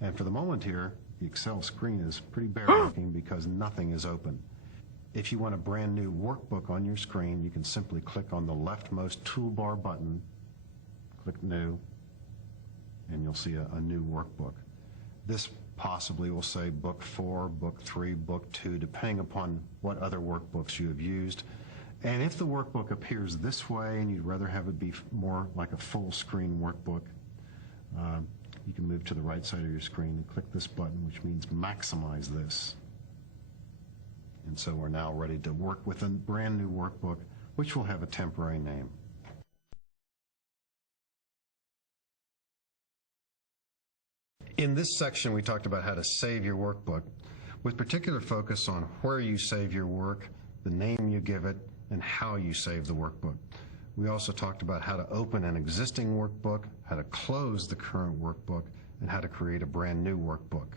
And for the moment here, the Excel screen is pretty bare looking because nothing is open. If you want a brand new workbook on your screen, you can simply click on the leftmost toolbar button, click New, and you'll see a new workbook. This possibly will say Book 4, Book 3, Book 2, depending upon what other workbooks you have used. And if the workbook appears this way and you'd rather have it be more like a full screen workbook, you can move to the right side of your screen and click this button, which means maximize this. And so we're now ready to work with a brand new workbook, which will have a temporary name. In this section, we talked about how to save your workbook, with particular focus on where you save your work, the name you give it, and how you save the workbook. We also talked about how to open an existing workbook, how to close the current workbook, and how to create a brand new workbook.